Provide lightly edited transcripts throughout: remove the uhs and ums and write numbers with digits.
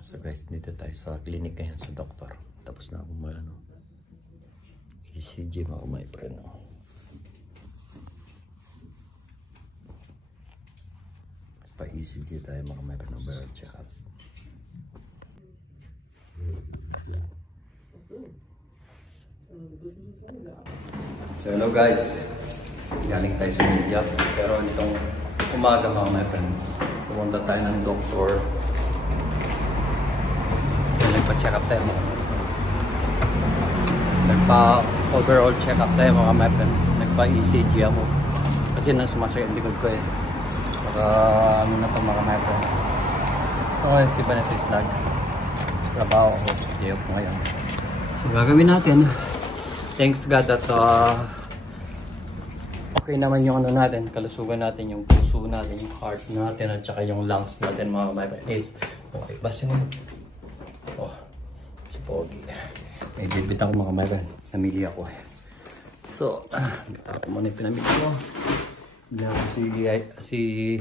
So guys, dito tayo sa clinic ngayon sa doktor. Tapos na akong ECG mga my friend. Pa-ECG tayo mga my friend. Overall check up. So hello guys. Galing tayo sa media. Pero nitong umaga mga my friend, pumunta tayo ng doktor. Nagpa-check up tayo mga nagpa-overall check up tayo mga my friend. Nagpa-ECG ako kasi sumasakit ang likod ko eh. Saka ano na ito mga my friend. So ngayon si Vanessa is trabaho ako. Day off ngayon. So gagawin natin, thanks God that okay naman yung ano natin, kalusugan natin, yung puso natin, yung heart natin at saka yung lungs natin mga my friend is okay. Basta mo si Pogi. May bibit ako mga my friend. Namili ako eh. So, bitawan ko muna yung pinamili ko. Bila si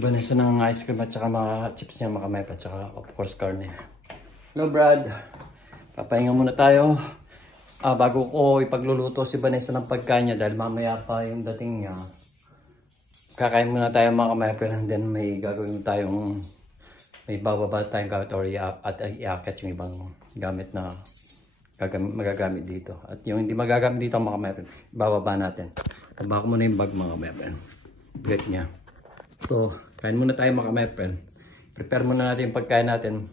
Vanessa ng ice cream at saka mga chips niya mga my friend. At saka of course carne. Hello Brad. Papahinga muna tayo. Bago ko ipagluluto si Vanessa ng pagkain niya dahil mamaya pa yung dating niya. Kakain muna tayo mga my friend and then may gagawin tayong may bababa tayong gamit or iaakit yung ibang gamit na magagamit dito. At yung hindi magagamit dito mga my friend, bababa natin. Taba ko muna yung bag mga my friend. Break niya. So, kain muna tayo mga my friend. Prepare muna natin yung pagkain natin.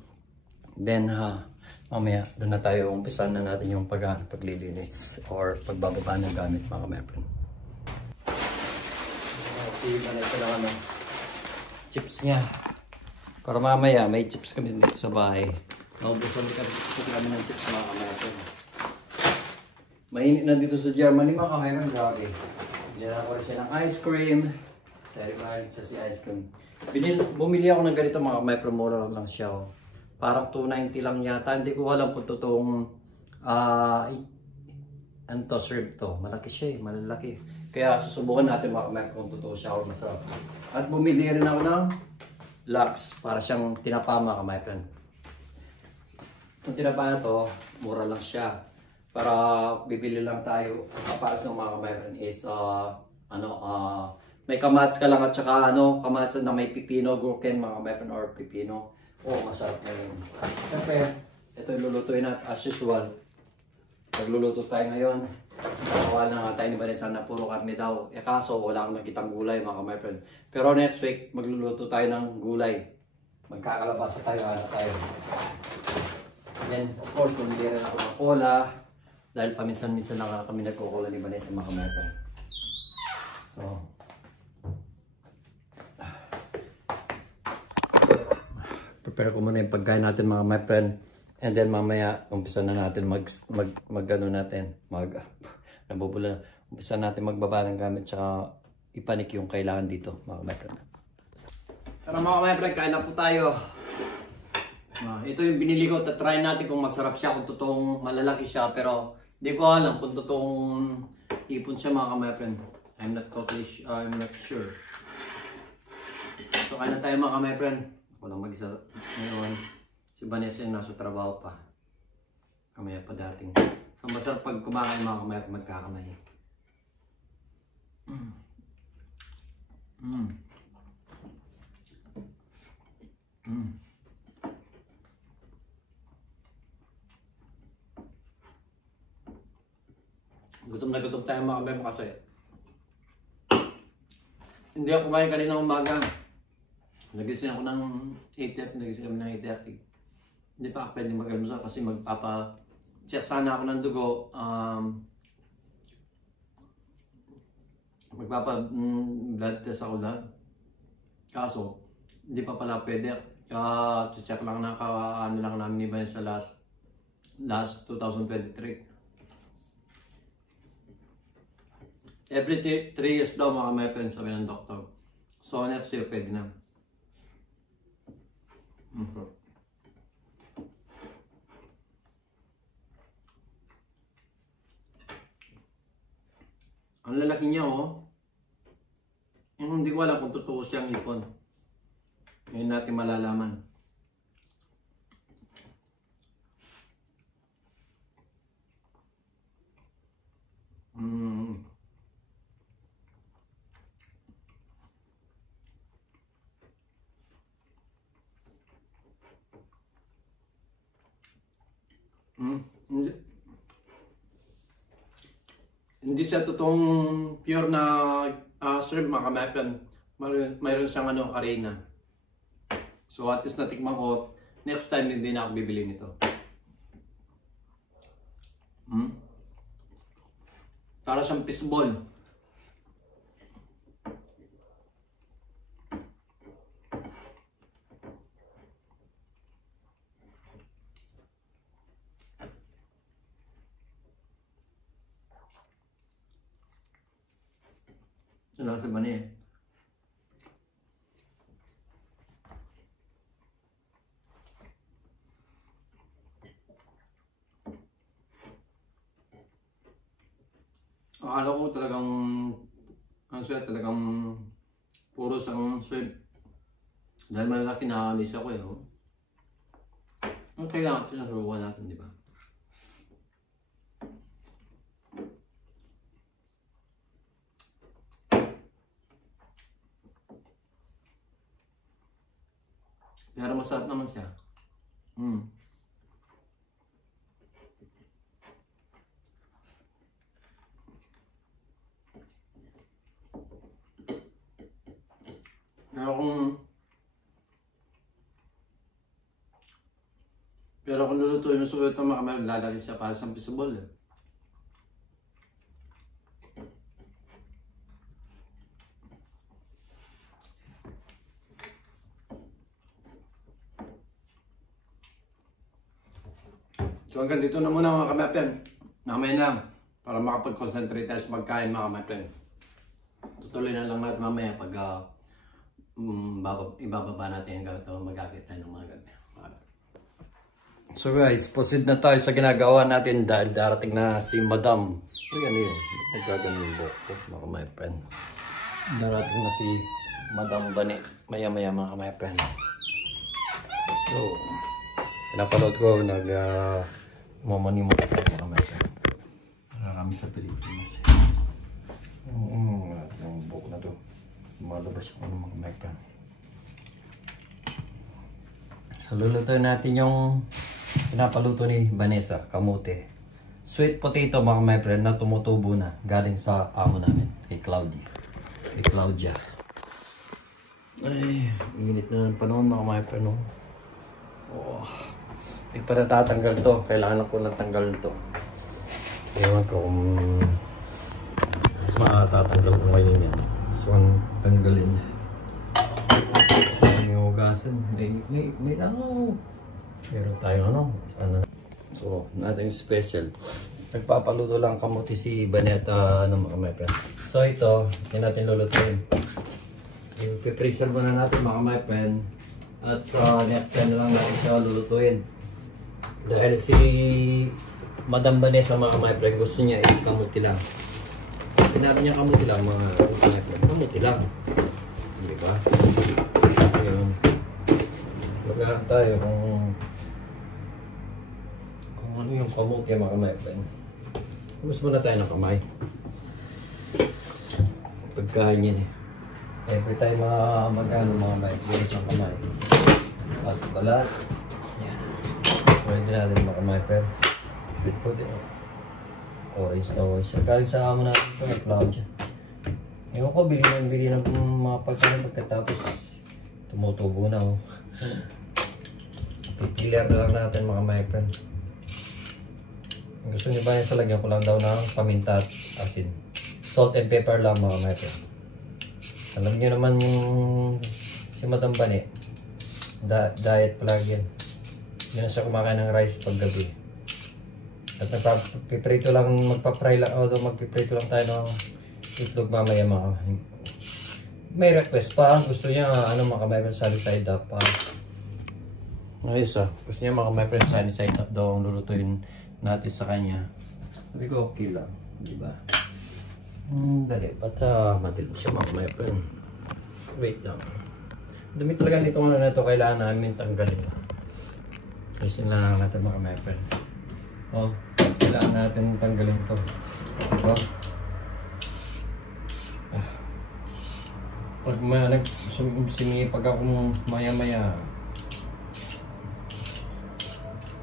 Then, mamaya doon na tayo umpisan na natin yung paglilinis or pagbababa ng gamit mga my friend. Chips niya. Para mamaya may chips kami dito sa bahay. Naubusan kami ng chips mga kamay. Mainit na dito sa Germany mga kamay. Grabe. Binila ko rin siya ng ice cream. Dahil mahalit siya si ice cream. Bumili ako ng ganito mga kamay. Mura lang siya. Parang 290 lang yata. Hindi ko alam kung totoong ano to, serve to. Malaki siya eh. Malalaki. Kaya susubukan natin mga kamay kung totoo siya o masarap. At bumili rin ako ng Lux, para siyang tinapa mga my friend. Itong tinapa na to, mura lang siya. Para bibili lang tayo. Kapaas ng mga my friend is may kamats ka lang at saka kamats na may pipino, gurken mga my friend or pipino. Masarap na yun. Siyempre, ito yung lulutuin natin as usual. Pagluluto tayo ngayon. Nakawala na nga tayo ni Vanessa na puro karne daw. Kaso wala akong nakitang gulay mga my friend. Pero next week magluluto tayo ng gulay. Magkakalabasa tayo, tayo. Then of course bumili rin ako ng cola. Dahil paminsan-minsan na kami nagkukola ni Vanessa mga my friend. So prepare ko muna yung pagkain natin mga my friend. And then mamaya umpisa na natin umpisa natin magbaba ng gamit tsaka ipanik yung kailangan dito mga my friend. Tara mga my friend, kain na po tayo. Ito yung binili ko, try natin kung masarap siya, kung totoong malalaki siya, pero di ko alam kung totoong ipon siya mga my friend. I'm not sure. So kain na tayo mga my friend. Ako lang mag-isa ngayon. Si Vanessa yung nasa trabaho pa. Kamaya pa dating. So masarap pag kumakain mga kamay at magkakamay. Gutom na gutom tayo mga kamay kasi hindi ako kumain kanina umaga. Nagising ako ng 8:30, nagising kami ng 8:30. Hindi pa ako pwede mag-almusal kasi magpapa-check sana ako ng dugo. Magpapa-blood test ako na. Kaso, hindi pa pala pwede. Check lang na ano lang namin ni Vanessa last 2023. Every 3 years daw mga my friends sabi ng doktor. So next year pwede na. Ang lalaki niya hindi ko alam kung totoo siyang ipon. Ngayon natin malalaman. Hindi, hindi siya totoong pure na shrimp mga kamepren. Mayroon siyang arena. So at least natikman ko, next time hindi na ako bibili nito. Para siyang fishball. Lasa ba niya? Akala ko talagang talagang puro sang shrimp. Dahil malalaki nakakalis ako eh. Oh. Ang kailangan ito naruruan natin, di ba? Pero masarap naman siya. Pero kung lulutuin mo sulit ito mga kamay, lalaki siya para sa fishball eh. So hanggang dito na muna mga kamepren. Mamaya lang para makapag-concentrate tayo sa pagkain mga kamepren. Tutuloy na lang natin mamaya pag ibababa natin yung gato, mag-akit tayo ng mga gabi. So guys, proceed na tayo sa ginagawa natin dahil darating na si Madam. Uy, ano yun? Nagkaganon yung buhok ko mga kamepren. Darating na si Madam Bani. Maya-maya mga kamepren. So, pinapanood ko nag-mamani-mo ko mga kamepren. Kami sa Pilipinas. Yung buhok na to. Malabas yung mga kamepren. So, lulutuin natin yung pinapaluto ni Vanessa, kamote. Sweet potato mga kamepren na tumutubo na. Galing sa amo namin, kay Claudia. Ay, init na ng panahon mga kamepren. No? Oh, hindi pa natatanggal to. Kailangan ko natanggal to. Ewan ko kung matatanggal ko ngayon yan. So, tanggalin. May hugasan. May ano. Meron tayo So, natin special. Nagpapaluto lang kamuti si Baneta ng mga kamepren. So, ito, hindi natin lulutuin. I-freezer muna natin mga kamepren. At sa next time lang natin siya lulutuin. Dahil si Madam Vanessa mga kamepren, gusto niya is kamuti lang. Sinabi niya kamuti lang mga kamepren. Kamuti lang. Hindi ba? Ayun. Magkaroon tayo kung ano yung kamuti mga kamepren. Gusto muna tayo ng kamay. Pagkain yun eh. Every time mag-ano mga kamay, sa kamay. At balat. Yan. Pwede natin mga kamepren. Sweet po din. Orange na orange. Galing sa amo natin ito, Claudia. Ewan ko, bili ng mga pagkain pagkatapos tumutubo na. Pipiler na lang natin mga kamepren. Gusto niyo ba yung salagyan ko lang daw ng paminta at asin. Salt and pepper lang mga kamepren. Alam niyo naman yung si Madam Bani, diet palagi yan. Hindi na siya kumakain ng rice paggabi. At magpiprito lang, magpa-fry lang, magpiprito lang tayo ng itlog mamaya mga. May request pa, gusto niya mga kamepren sunny side up. Ayos gusto niya mga kamepren sunny side up daw ang lulutuin natin sa kanya. Sabi ko okay lang, di ba? Dali, ba't madilim siya mga kamepren? Wait lang. Dumi talaga nito na ito, kailangan namin tanggalin. Ayusin lang natin mga kamepren. Kailangan natin tanggalin ito. Diba? Pag sinipag ako maya-maya,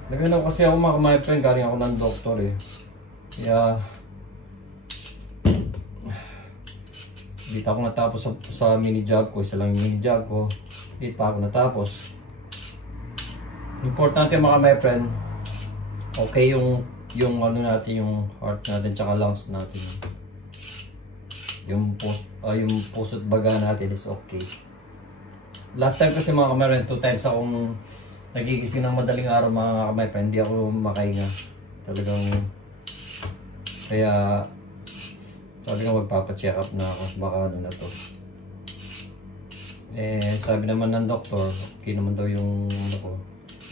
Nagano kasi ako mga my friend, galing ako ng doktor eh. Kaya hindi pa ako natapos sa mini jog ko. Isa lang yung mini jog ko. Hindi pa ako natapos. Importante mga my friend, okay yung ano natin, yung heart natin tsaka lungs natin. Yung puso't baga natin is okay. Last time kasi mga my friend, 2 times akong nagigising ng madaling araw mga my friend, hindi ako makahinga. Talagang kaya sabi nga magpapacheck up na ako, baka ano na to. Eh sabi naman ng doktor, okay naman daw yung ano ko,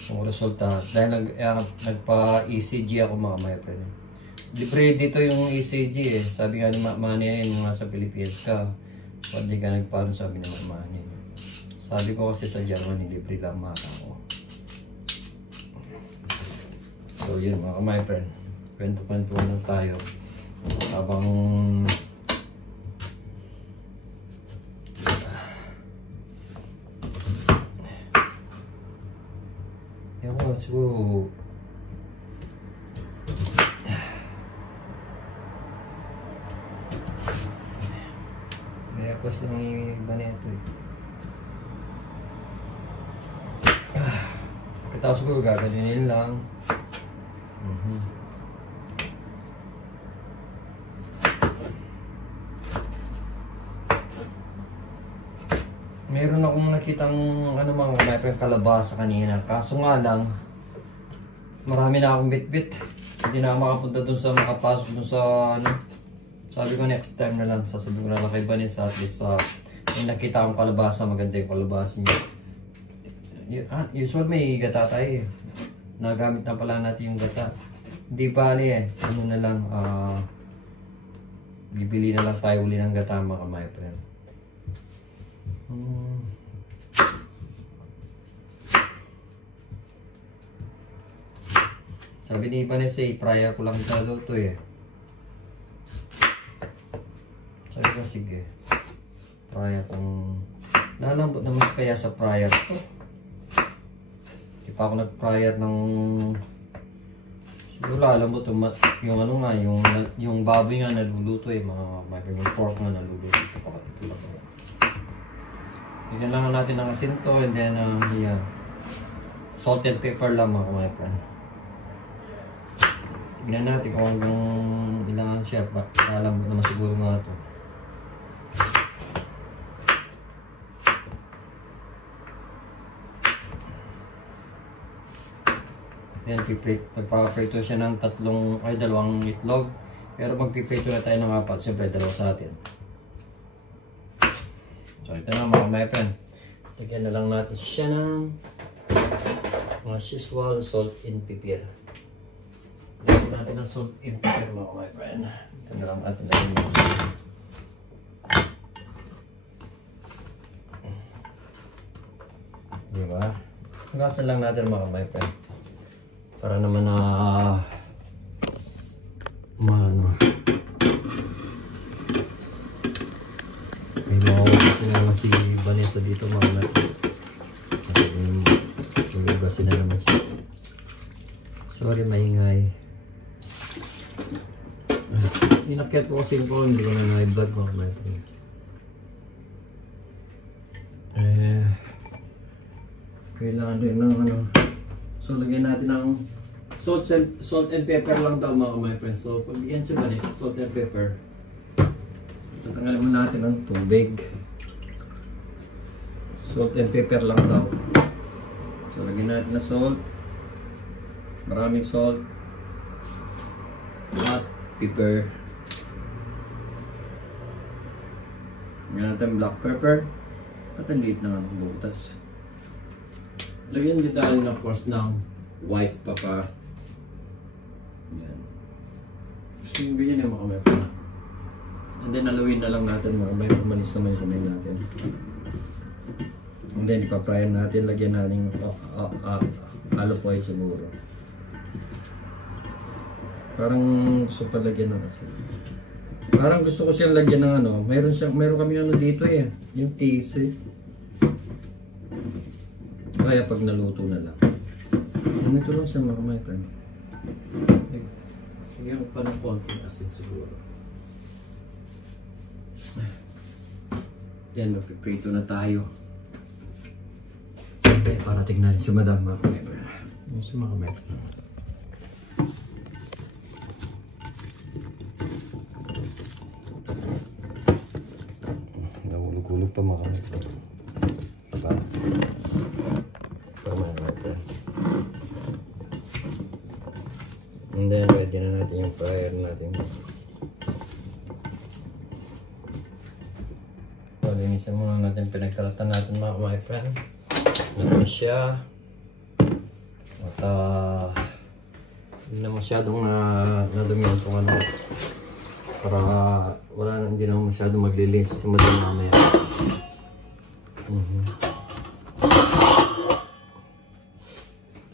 yung resulta. Dahil nagpa-ECG ako mga my friend. Libre dito yung ECG eh. Sabi nga ni Manny yung nasa Pilipinas ka, pwede ka nagpaano, sabi ni Manny. Sabi ko kasi sa Germany, libre lang maka ako. So yun mga my friend, kwento-kwento lang tayo habang yan ko siguro may akwas lang iba na ito eh. Kita siguro gaganinin lang. Meron akong nakitang ano mga my friend, kalabasa kanina. Kaso nga lang, marami na akong bit-bit. Hindi na ako makapunta dun sa makapasok dun sa ano. Sabi ko next time na lang, sasabihin ko na lang kay Vanessa at least may nakita akong kalabasa, maganda yung kalabasa niya. Usual may gata tayo eh. Nagamit na pala natin yung gata. Hindi bali eh. Ano na lang, bibili na lang tayo uli ng gata mga my friend. Sabi ni Vanessa, prior ko lang talaga ito eh. Sabi ko, sige. Prior kung nalambot naman kaya sa prior to. Hindi pa ako nag-prior ng siguro lalambot yung ano nga, yung baboy nga naluluto eh, mga yung pork nga naluluto. Bigyan lang natin ng asin to, and then yeah, salt and pepper lang mga my friend. Tignan natin kung hanggang ilangan siya, lalambot naman siguro nga ito. Then magpapaprito siya ng 2 itlog, pero magpiprito na tayo ng 4, siyempre 2 sa atin. So ito na mga my friend, lagyan na lang natin siya ng mga usual salt and pepper. Lagyan natin ng salt and pepper mga my friend. Ito na lang natin lagyan natin. Diba? Hagasan lang natin mga my friend, para naman na may mawawagasin naman si Vanessa dito mga natin. Mawawagasin na naman siya. Sorry maingay. Inakyat ko kasi po, hindi ko na may vlog mga natin. Kailangan din ng ano. So lagyan natin ng salt and pepper lang daw mga my friends. So pag yan siya balik, salt and pepper. Tatanggalin mo natin ng tubig. Salt and pepper lang daw. So lagyan natin na salt. Maraming salt. At pepper. Lagyan natin black pepper. At ang liit na ng butas. Lagyan din tayo ng course ng white pepper. Yan. Gusto yung ganyan yung mga pepper. And then alawin na lang natin mga may malis naman yung kamay natin. And then ipapryan natin, lagyan natin olive oil siguro. Parang gusto pa lagyan ng asin. Parang gusto ko siyang lagyan ng ano, meron kami ano dito eh, yung tisi. Kaya pag naluto na lang. Ganito lang siya mga my friend. Sigyan ko pa ng konting acid siguro. Yan, magpiprito na tayo. Okay, para tignan si Madam mga my friend. Yung si mga my friend. Nahulog-hulog pa mga my friend. Diba? Para mga my friend. And then, ready na natin yung fryer natin. So, linisan muna natin pinagkaratan natin mga my friend. Natin siya. At, hindi na masyadong nadumihan kung ano. Para hindi na masyadong maglilis yung madami mamaya.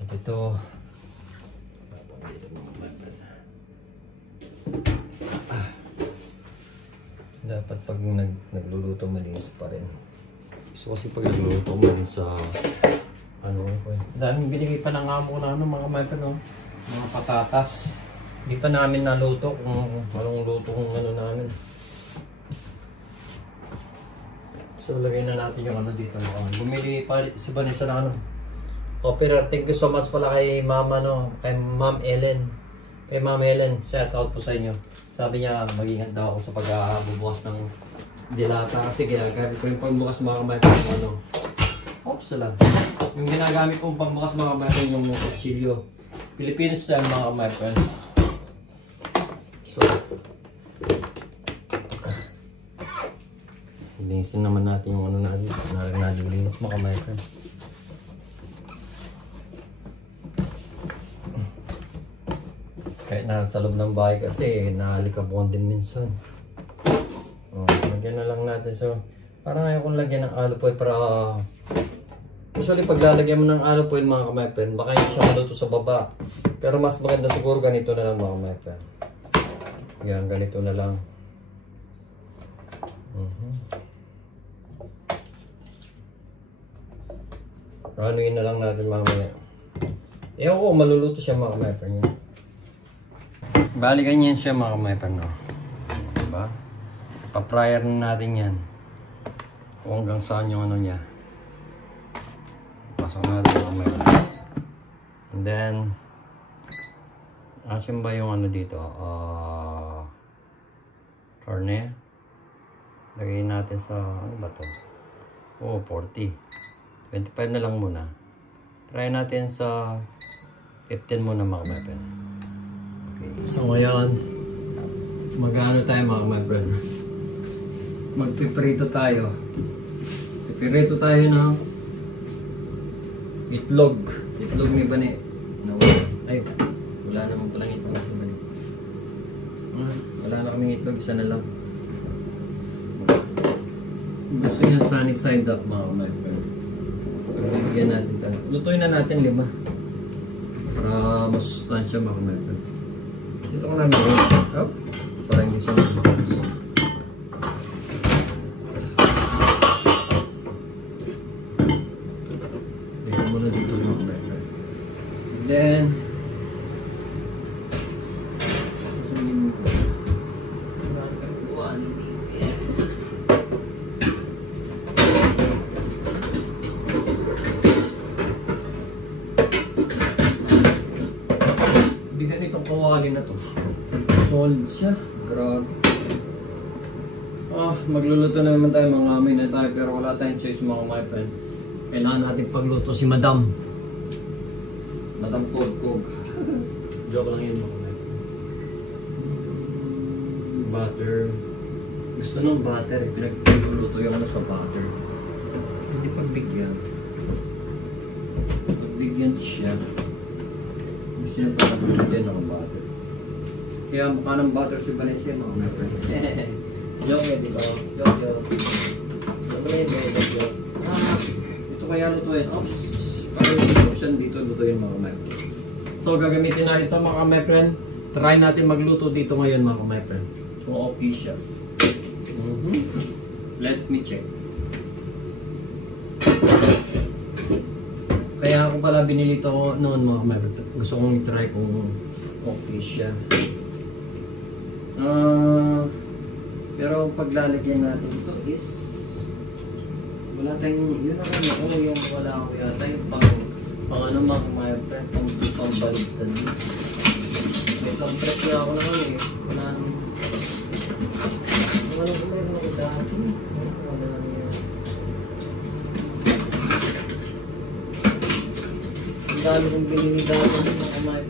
At ito, dapat pag nagluluto malinis pa rin. Gusto kasi pag nagluluto malinis sa ano ko eh. Daming binigay pa ng amo na mga my friend, mga patatas. Hindi pa namin naluto kung anong luto kung ano namin. So lagay na natin yung ano dito. Bumili pa si Vanessa ng ano. Opera, thank you so much pala kay Mama kay Ma'am Ellen. Kay Ma'am Ellen, shout out po sa inyo. Sabi niya, mag-ingat daw ako sa pagbubukas ng dilata kasi ginagamit ko yung pagbukas mga kamay ko ano. Oops lang. Yung ginagamit kong pagbukas mga kamay ko yung kutsilyo. Filipino style mga kamay ko. So, linisin naman natin yung ano natin. Nalinis mga kamay ko. Kahit nasa loob ng bahay kasi naalikabuhan din minsan. Lagyan na lang natin. So, parang ngayon kung lagyan ng olive oil para usually pag lalagyan mo ng olive oil mga kamay-friend, baka hindi siya maluto sa baba. Pero mas maganda siguro ganito na lang mga kamay-friend. Yan, ganito na lang. Anuin na lang natin mamaya. Ewan ko, maluluto siya mga kamay-friend. Bali ganyan siya mga kamay-friend, no? Diba? Pa-fryer na natin yan. Kung hanggang saan yung ano niya. Pasok natin mga kamay-friend. And then, asin ba yung ano dito? Karne. Lagay natin sa, ano ba to? 40. 25 na lang muna. Try natin sa 15 muna mga kamay-friend. So ngayon, mag-ano tayo mga my friend. Magpiprito tayo. Piprito tayo ng itlog. Itlog ni Bani. Ay, wala naman palang itlog si Bani. Wala na kaming itlog, isa na lang. Gusto niya sunny side up mga my friend. Bigyan natin tayo. Lutuin na natin 5. Para masustansya mga my friend. Dito ko namin up para hindi siya mabukas. Dito muna dito mga pepper. Then bigat nitong kawali na to. Solid siya. Grabe. Magluluto na naman tayo, mga amin na tayo, pero wala tayong choice mga my friend. Kailangan natin pagluto si Madam. Madam Kog. Joke lang yun mga my friend. Butter. Gusto ng butter eh. Pinagluluto yung ano sa butter. Hindi pagbigyan. Pagbigyan siya. Gusto niya pagbigyan ng butter. Kaya mukha ng butter si Vanessa mga my friend. Joke eh, di ba? Joke. Ito kaya lutuin. Oops. Parang yung instruction dito lutuin mga my friend. So gagamitin na ito mga my friend. Try natin magluto dito ngayon mga my friend. So okay siya. Let me check. Kaya ako ba pala binili ko noon mga may gusto kong i-try kung okay siya. Pero paglalagyan natin ito is wala tayong, yun naman ako, yung wala ako yata yung pang ano mga friend, pang baligtad. May pang-prep na ako naman eh. Wala naman. Wala ko meron ako dati. Wala naman yun. Ang dami kong binili dati mga kamay.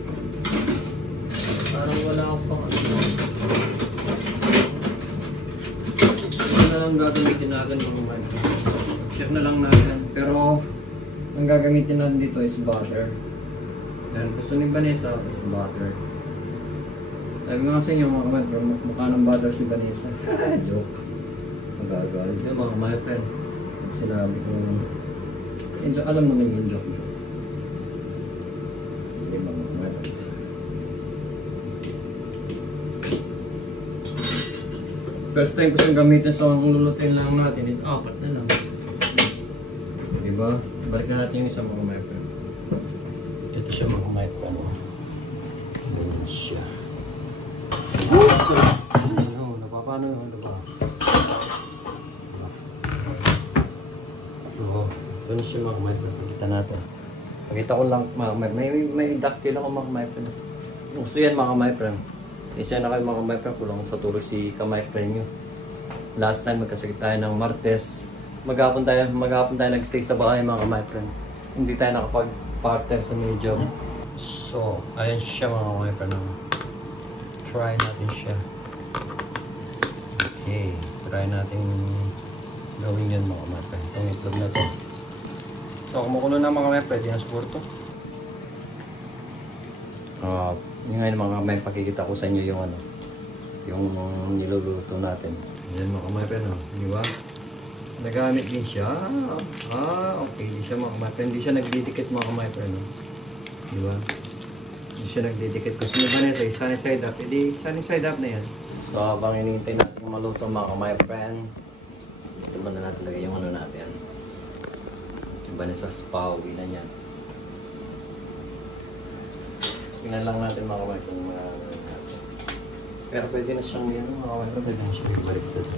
Parang wala ako pang ano. Ito na lang gagamitin natin mga kamay. Share na lang natin. Pero ang gagamitin natin dito is butter. Dahil gusto ni Vanessa is butter. Sabi nga sa inyo mga kamay, mukha ng butter si Vanessa. Joke. Magagalit na mga kamay friend. Sinabi ko, alam naman yung joke. Hindi mga kamay friend. First time ko siyang gamitin, so ang lulutin lang natin is 4 na lang. Diba? Balik na natin yung isang mga kamay friend. Ito siya mga kamay friend. Ganyan siya. Ano, napapano yun, diba? So, ito na siya mga kamay friend. Pakita natin. Pakita ko lang mga kamay. May ducktail ako mga kamay friend. Gusto yan mga kamay friend. Isa na kayo mga kamay friend. Kulang sa tulog si kamay friend nyo. Last time magkasakit tayo ng Martes. Maghapon tayo nag-stay sa bahay mga kamay friend. Hindi tayo nakapag-part-time sa mini job. So, ayan siya mga kamay friend. Try natin siya. Okay, try natin gawin yan mga kamay friend. Itong itlog na to. So, kumukulo na mga kamay friend. Yan ang siguro to. Yung ngayon mga kamay, pakikita ko sa inyo yung ano, yung niluluto natin. Yan mga kamay friend, di ba? Nagamit din siya. Okay. Hindi siya mga kamay friend. Hindi siya nagdidikit mga kamay friend. Di ba? Hindi siya nagdidikit. Kasi yung Vanessa, sunny side up. Hindi, sunny side up na yan. So, habang hinihintay natin maluto mga kamay friend, ito muna natin lagay yung ano natin. Yung Vanessa pauwi na yan. Tingnan lang natin mga kamay kung pero pwede na siyang yan mga kamay friend. Pwede na siyang ibaliktad.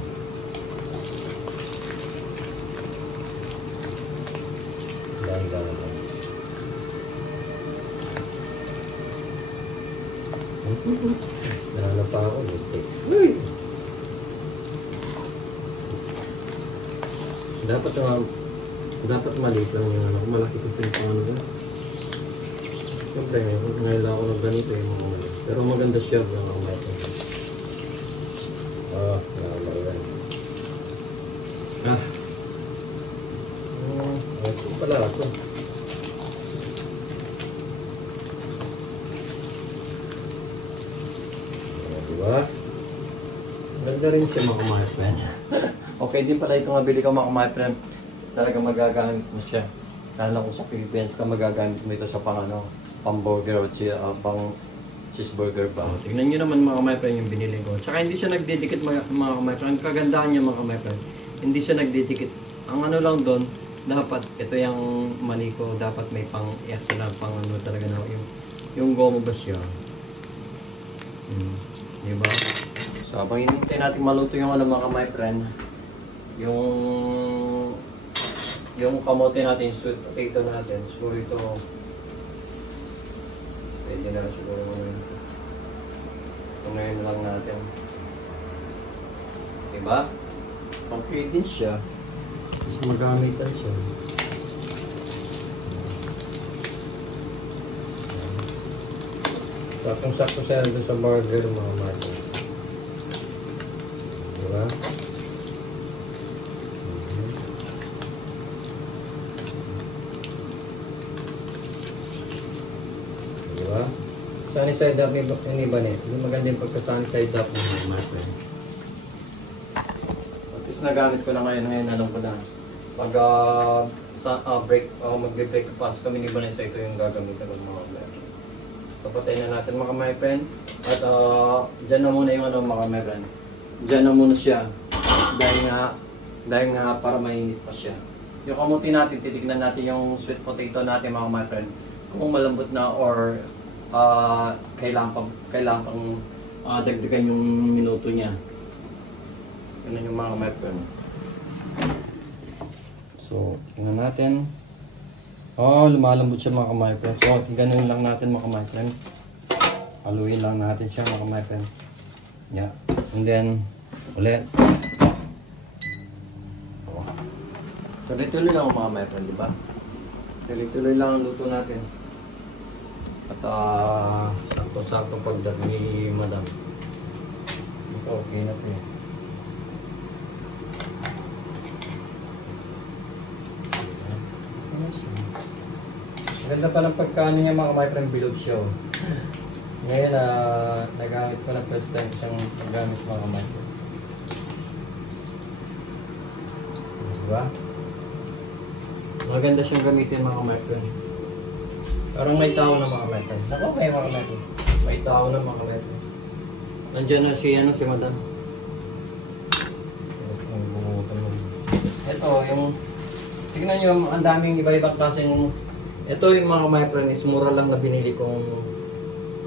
Nalala pa ako. Dapat maliit lang yung ano. Malaki kasi yung pang ano dyan. Siyempre ngayon lang ako ng ganito yung mga. Pero maganda siya ba ang mga. Nalala yan. Ito pala ito. Diba? Ganda rin siya mga kamay friend. Okay din pala ito nga bili ko mga kamay friend. Talaga magagamit mo siya. Lalo kung sa Philippines ka magagamit mo ito sa pang ano, pang burger o pang cheeseburger ba. Tingnan nyo naman mga kamay friend yung binili ko. Tsaka hindi siya nagdidikit mga kamay friend. Ang kagandahan niya mga kamay friend. Hindi siya nagdidikit. Ang ano lang doon, dapat ito yung mani ko, dapat may pang-iyak sila pang ano talaga na yung gomo ba siya. Diba? So habang hinintay natin maluto yung ano mga my friend, yung kamote natin, sweet potato natin, siguro ito pwede na siguro ngayon lang natin. Diba? Okay din siya. Mas magamitan siya. Saktong-sakto siya doon sa burger mga market. Diba? Diba? Sunny side up ni Banet. Hindi maganda yung pagka-sunny side up ng market. Nagamit ko na ngayon alam ko na pag magbe-break fast kami ni Vanessa, ito yung gagamitin ko mga kamay. So patayin na natin mga my friend at dyan na muna yung ano mga my friend, dyan na muna siya dahil nga para mainit pa siya. Yung kamuti natin, titignan natin yung sweet potato natin mga my friend. Kung malambot na or kailangan pang dagdagan yung minuto niya. Yun yung mga my friend. So, tingnan natin. Lumalambot siya mga my friend. So, tingnan lang natin mga my friend. Haluin lang natin siya mga my friend. Yeah. And then, ulit. Tuloy-tuloy lang mga my friend, di ba? Tuloy-tuloy lang ang luto natin. At sakto-sakto pagdating ni madam. Ito, okay na ito. Ganda pa ng pagkaano niya mga my friend, bilog siya. Ngayon nagamit ko na first time isang gamit mga my friend. Diba? Maganda siyang gamitin mga my friend. Parang may tao na mga my friend. Ako kayo mga my friend. May tao na mga my friend. Nandiyan na si madam. Ito yung tignan nyo, ang daming iba-ibang klaseng. Ito yung mga my friend is mura lang na binili kong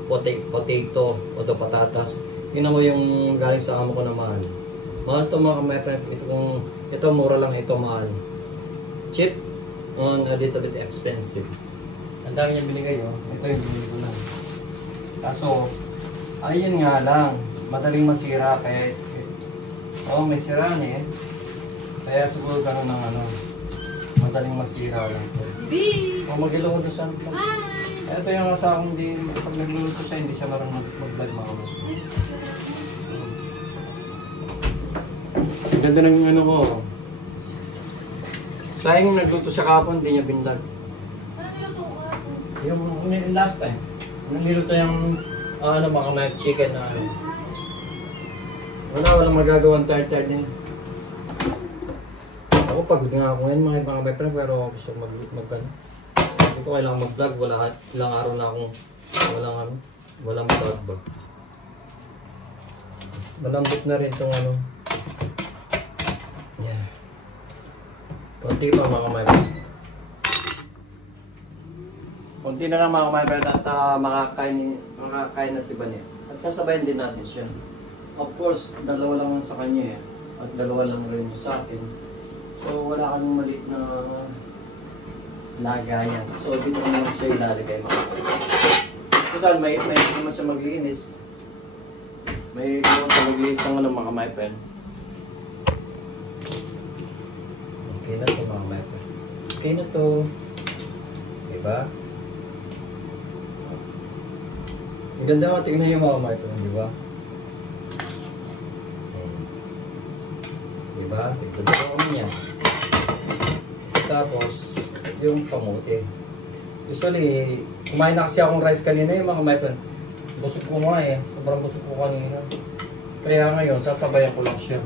potato o patatas. Tingnan mo yung galing sa amo ko na mahal. Mahal to mga my friend. Ito mura lang, ito mahal. Cheap on a little bit expensive. Ang dami niyang binigay, oh. Ito yung binili ko lang. Kaso, ayun nga lang, madaling masira kaya may sira eh. Kaya siguro gano'n ng madaling masira lang. Mag-ilaw ko doon sa ito yung asa kong pag nagluluto siya, hindi siya marunong mag-vlog mga kapatid. Ganda ng ko. Sayang nagluto siya kapon, hindi niya binlag. Yung last time, niluto yung mga night chicken na walang magagawang tired din. Ako pagod nga ako ngayon mga friend, pero gusto ko mag-vlog. Hindi ko kailangan mag-vlog, ilang araw na akong walang vlog. Malambot na rin itong yeah. Konti pa mga friend. Konti na lang mga friend at makakain na si Bane. At sasabayan din natin siya. Of course, dalawa lang sa kanya at dalawa lang rin sa akin. So wala kang maliit na lagayan. So dito naman siya ilalagay mga friend. Total, may naman siya maglinis. May naman siya maglinis ng mga my friend. Okay na ito mga my friend. Okay na ito. Diba? Ang ganda mo, tignan yung mga my friend, diba? Diba? Tignan mo niya. Tapos, yung kamote. Usually, kumain na kasi akong rice kanina yung mga my friend. Busog ko nga sobrang busog ko kanina. Kaya ngayon, sasabayan ko lang siya.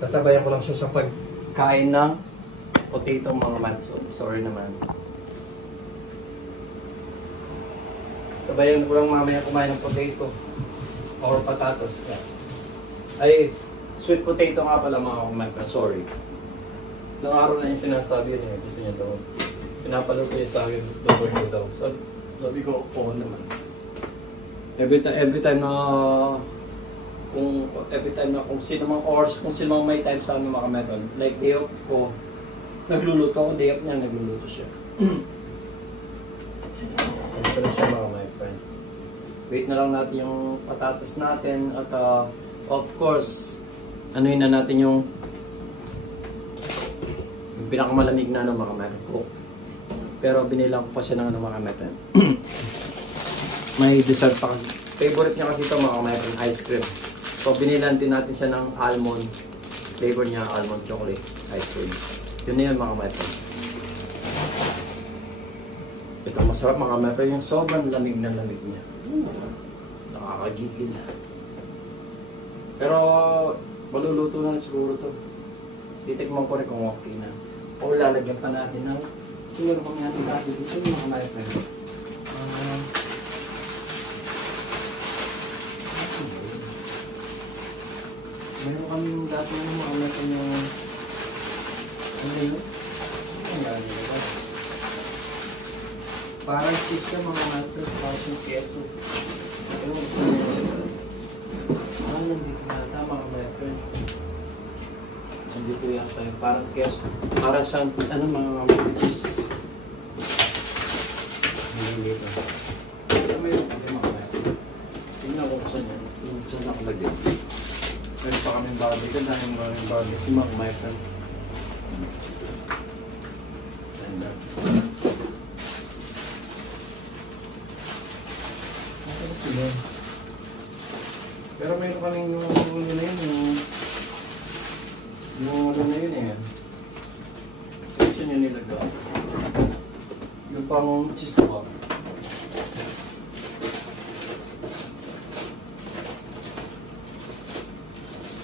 Sasabayan ko lang siya sa pagkain ng potato mga my friend. Sorry naman. Sabayan ko lang mamaya kumain ng potato or patatas. Ay, sweet potato nga pala mga kumain. Sorry. Ilang araw na yung sinasabi niya. Gusto niya daw. Pinapaluto niya sa akin. Double ko daw. Sabi ko, oo naman. Every time na kung sino mang oras, kung sino mang may time sa amin mga method. Like day off ko, nagluluto ako. Day off niya, nagluluto siya. Ito na siya mga my friend. Wait na lang natin yung patatas natin. At of course, anuin na natin yung pinakamalamig na mga my friend. Pero binilang ko pa siya ng mga my friend. May dessert pa kasi. Favorite niya kasi ito mga my friend, ice cream. So binilan din natin siya ng almond. Flavor niya, almond chocolate ice cream. Yun na yun mga my friend. Ito masarap mga my friend, yung sobrang lamig na lamig niya. Nakakagigil. Pero maluluto na siguro to. Titikman ko rin kung okay na. O lalagyan pa natin ng siguro kung natin natin dito yung mga my friend. Meron kami dati ng mga my friend yung Ano? Ayan, diba? Parang cheese ka mga master, parang yung keso. Ano gusto nyo? Nandito yata mga master. Nandito yata yung parang keso. Para sa ano mga cheese. Nandito. Ito may mga master. Tingnan ko kung saan yan. Saan nakalagay. Meron pa kaming babi ka dahil maraming babi si mga master. Ganda. Pero mayroon kaming yung ano na yun, yung ano na yun eh. Kasi yun nilagaw. Yung pang cheese pa.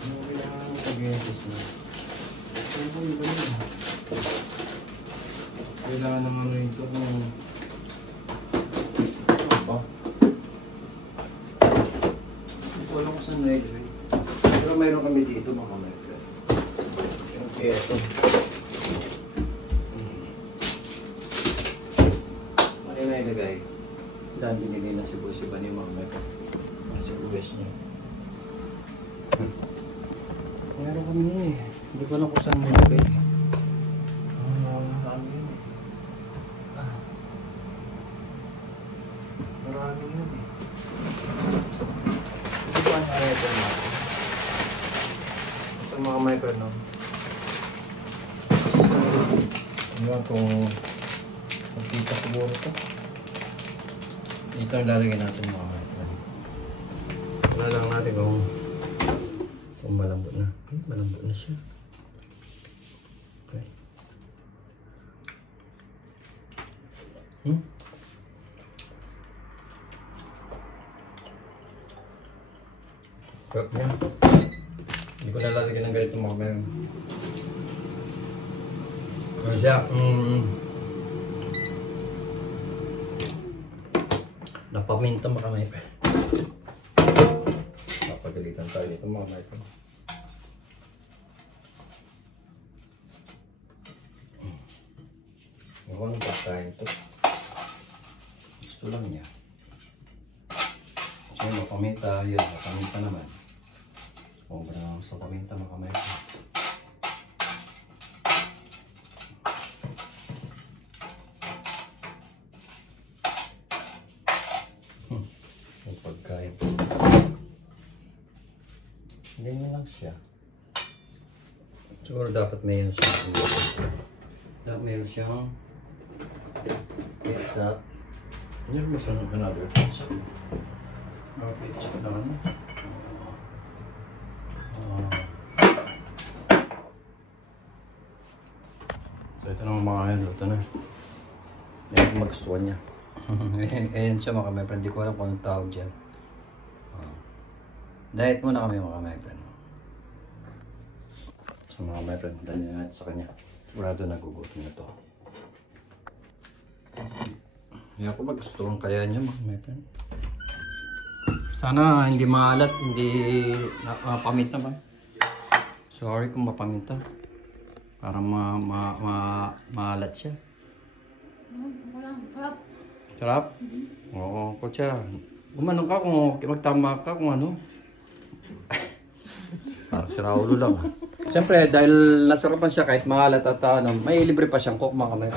Ano kailangan ng pag-i-cheese na? Ano ba yun ba yun? Kailangan naman ito kung ano ba? Walang sa nilagay. Pero mayroon kami dito mga master. Yung keso. Ano na ilagay? Dahil binili na si Boy si Bani mga master. Kasi uwes niya. Mayroon kami eh. Hindi ko alam kung saan nilagay. Marami yun eh. Marami yun eh. Ito mga micro, no? Ano kung magkita siguro ito. Dito ang lalagyan natin mga micro. Wala lang natin kung malambot na. Malambot na siya. Okay. Sarap niya. Hindi ko nalalagyan ng ganito mga meron. Ano siya? Napaminta makamay pa. Napagalitan tayo dito mga may pa. Mukhang pagkain ito. Gusto lang niya. Kasi mapaminta, yun, mapaminta naman. Sobra na sa paminta makamay pa. Yung pagkain. Ganyan lang siya. Siguro dapat mayroon siyang dapat mayroon siyang ketchup. Yan mo sa another ketchup. Ketchup naman. So ito naman mga kain, luto na. Ayan kung magustuhan niya. Ayan siya mga kamay friend, hindi ko alam kung anong tawag dyan. Diet muna kami mga kamay friend. So mga kamay friend, dali na natin sa kanya. Sigurado nagugutom na to. Ayan kung magustuhan kaya niya mga kamay friend. Sana hindi maalat, hindi paminta ba? Sorry kung mapaminta. Parang maalat siya. Sarap. Sarap? Oo, kutsa. Gumanong ka kung magtama ka kung ano. Parang si Raulo lang. Siyempre, dahil nasarapan siya kahit maalat at may libre pa siyang coke mga kamay.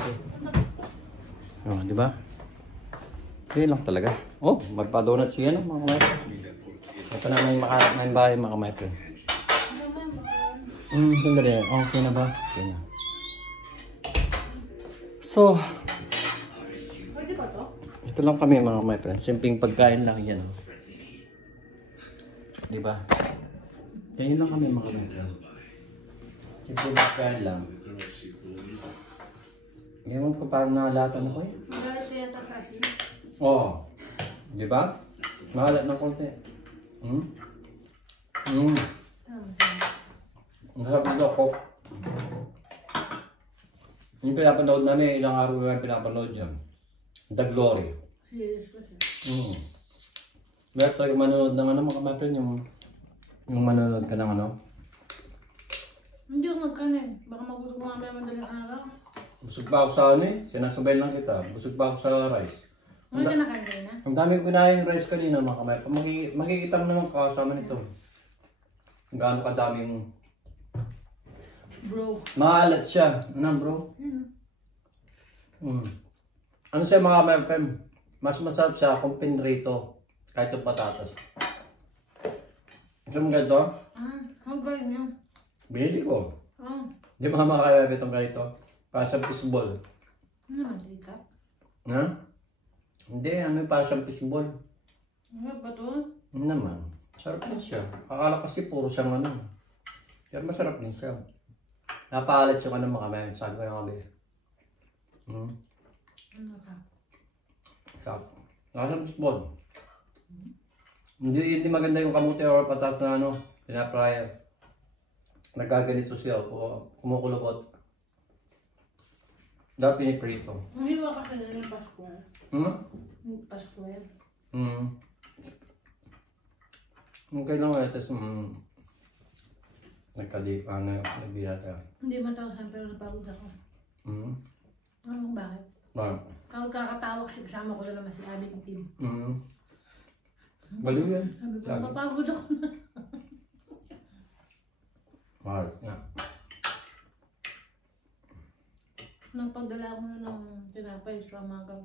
Oh, di ba? Yun lang talaga. Oh, magpa-donut siya no mga kamay. Ito na may makalat na yung bahay mga kamay. Sandali. Okay na ba? Okay na. So, pwede ba to? ito lang kami mga my friends. Simpleng pagkain lang yan. Diba? Ganyan lang kami mga my friends. Simpleng pagkain lang. Ngayon ko parang nahalatan ako eh. Magalit kaya ito sa asin? Oo. Diba? Mahalat ng konti. Ang sarap nito ako. Yung pinapanood namin, ilang araw na pinapanood yan. The Glory. Serious ko siya. Meron tayo manonood ng ano mga kapatid, yung manonood ka ng ano? Hindi ako magkanin. Baka magutom ko mamaya madaling araw. Busog pa ako sa ano eh. Sinasabay lang kita. Busog pa ako sa rice. Ano ka nakain na? Ang dami ko na yung rice kanina mga kamay. Makikita mo naman kasama nito. Kung gaano kadaming... Bro. Maalat siya. Ano bro? Ano siya mga kamay? Mas masarap siya kung pinrito. Kahit yung patatas. Gusto mo ganito? Ang galing niya. Binili ko. Di ba makakaya itong ganito? Para sa fishball. Ano naman, ka? Ha? Hindi, ano yung para sa fishball? Ano ba to? Ano naman? Sarap din siya. Akala kasi puro siyang ano. Pero masarap din siya. Napaalat yung ano mga kamay. Sabi ko na kami. Ano ka? Sarap. Nasa fishball. Hindi maganda yung kamuti or patas na ano. Pinapraya. Nagkaganito siya. Kumukulubot. Dapat piniprito. Mahiwa ka na yung Pascual. Pascual. Okay lang nga. Tapos nagbiyata. Hindi matakasan pero napagod ako. Ano bakit? Bakit? Kapag kakatawa kasi kasama ko na naman si Abby ng team. Baliw yan. Sabi ko, mapagod ako na. Mahal nga. Napagdala ko na ng tinapay sa umaga.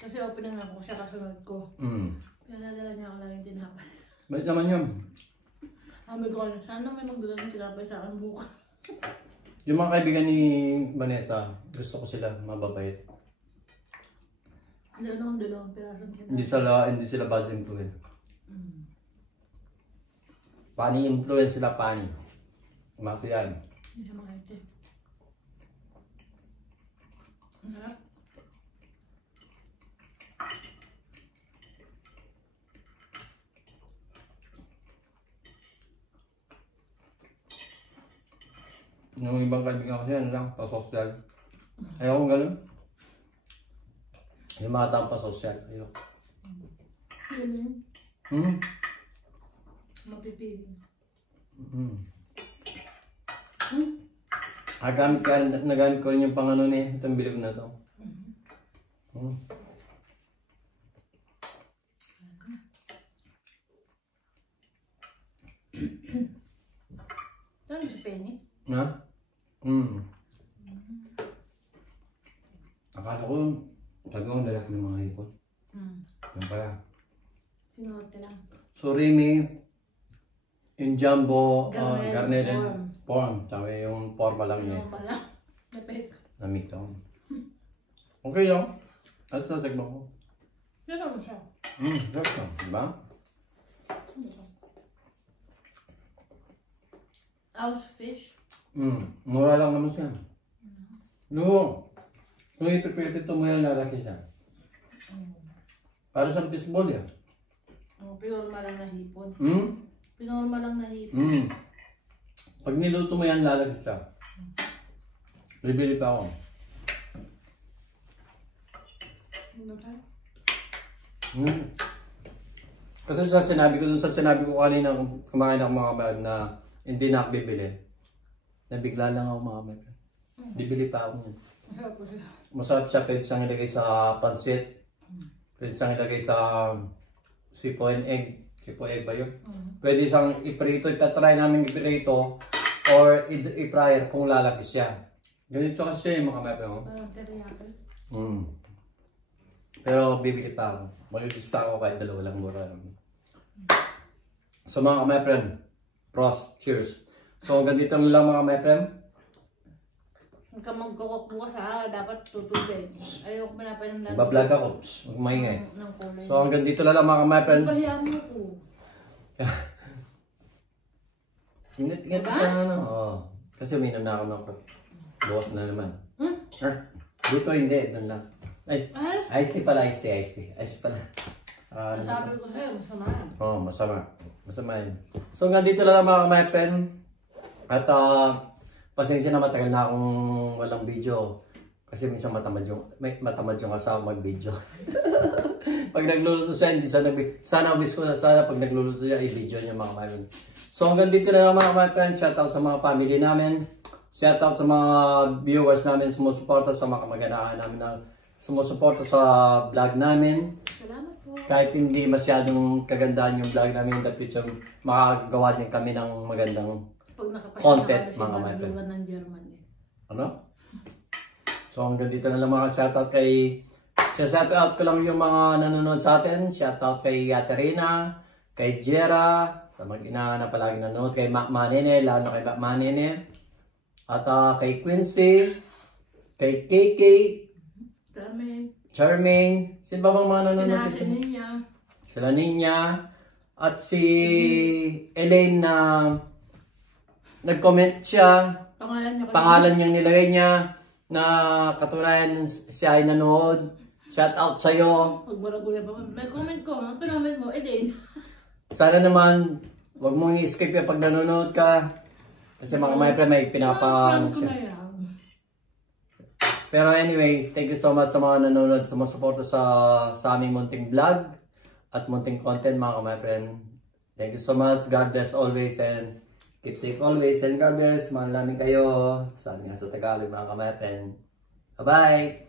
Kasi opening ako siya kasunod ko. Kaya nadala niya ako laging tinapay. Ba't naman yun? Sabi ko, sana may magdala ng tinapay sa akin bukas. Yung mga kaibigan ni Vanessa, gusto ko sila mababait. Dalawang pirasong tinapay. Hindi sila bad influence. Pani influence sila, pani. Mafia yan. Hindi siya makainte. Ang harap. Yung ibang kaibigan kasi ano lang, pa-social. Ayaw kong gano'n. Yung mga taong pa-social. Ayaw. Mapipili. Nagamit ko rin yung pang ano ni itong bilog na to. Ito ano si Penny? Ha? Akala ko tagawang lalaki ng mga hipon. Yan pala. Sinuote lang. Surimi, yung jumbo, Garnelen form. Tsaka yung forma lang niya. Ano pala? Napit. Namit ako. Okay lang. At nasagba ko. Gano'n mo siya. Sarap lang. Diba? House fish. Mura lang naman siya. No. Kung ipipilipito mo yan, lalaki siya. Para sa fishball yan. Pinorma lang na hipon. Pinorma lang na hipon. Pag niluto mo yan, lalaki siya. Bibili pa ako. Ano tayo? Kasi sinabi ko kanina kumain ako mga kabayan na hindi na ako bibili. Nabigla lang ako mga kabayan. Bibili pa ako yan. Masarap siya, pwede siyang ilagay sa pansit. Pwede siyang ilagay sa sipo and egg. Sipo egg ba yun? Pwede siyang iprito. Itatry namin iprito or i-fryer kung lalaki siya. Ganito kasi yung mga kabayan. Parang teriyaki. Pero bibili pa ako. Mag-lista ako kahit dalawa lang mura. So mga kamepren, pros, cheers. So ganito lang mga kamepren. Huwag ka magkakok bukas ha, dapat tutubig. Ayaw ko pinapainom lang. Bablog ako, huwag maingay. So hanggang dito lang mga kamepren. Pahiya mo ko. Ingat ka sa ano. Kasi uminom na ako ng bukas na naman. Dito hindi, doon lang. Ay, iced tea pala, iced tea. Pala. Sabi ko sa'yo, masama yan. Masama. Masama yun. So hanggang dito lang mga kamepren. At pasensya na matagal na akong walang video. Kasi minsan matamad yung asawa mag-video. Pag nagluluto siya, hindi sana wish ko sana pag nagluluto siya, i-video niya mga kamepren. So hanggang dito lang mga kamepren. Shoutout sa mga family namin. Shout out sa mga viewers namin sumusuporta sa mga kamag-anakan namin na sumusuporta sa vlog namin. Salamat po. Kahit hindi masyadong kagandahan yung vlog namin in the future, makakagawa din kami ng magandang content, mga my friend. Ng German, eh. Ano? So hanggang dito na lang mga shoutout kay... Shoutout ko lang yung mga nanonood sa atin. Shoutout kay Yaterina, kay Jera, sa mag-ina na palagi nanonood, kay Mac Manene, lalo kay Mac Manene. At kay Quincy, kay KK, Charmaine. Sino ba bang mga nanonood? Sila Ninya. At si Elaine na nag-comment siya. Pangalan niyang nilagay niya na katunayan siya ay nanood. Shout out sa'yo. May comment ko. Ang comment mo, Elaine. Sana naman, wag mong i-skip yung pag nanonood ka. Kasi mga my friend may pinapaan siya. Pero anyways, thank you so much sa mga nanonood, sumusuporta sa aming munting vlog at munting content mga my friend. Thank you so much. God bless always and keep safe always. And God bless. Mahal namin kayo. Sabi nga sa Tagalog mga my friend. Bye-bye!